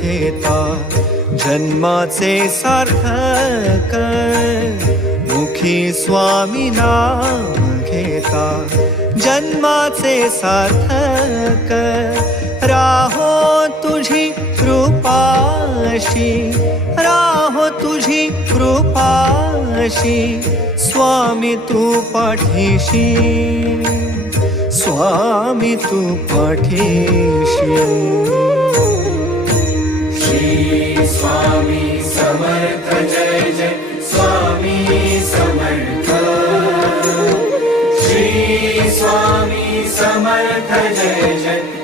घेता जन्माचे सार्थक मुखी स्वामी नाम घेता जन्माचे सार्थक राहो तुझी कृपाशी राहो तुझी कृपाशी स्वामी तू पाठीशी स्वामी तू पाठीशी श्री स्वामी समर्थ जय जय स्वामी समर्थ श्री स्वामी समर्थ जय जय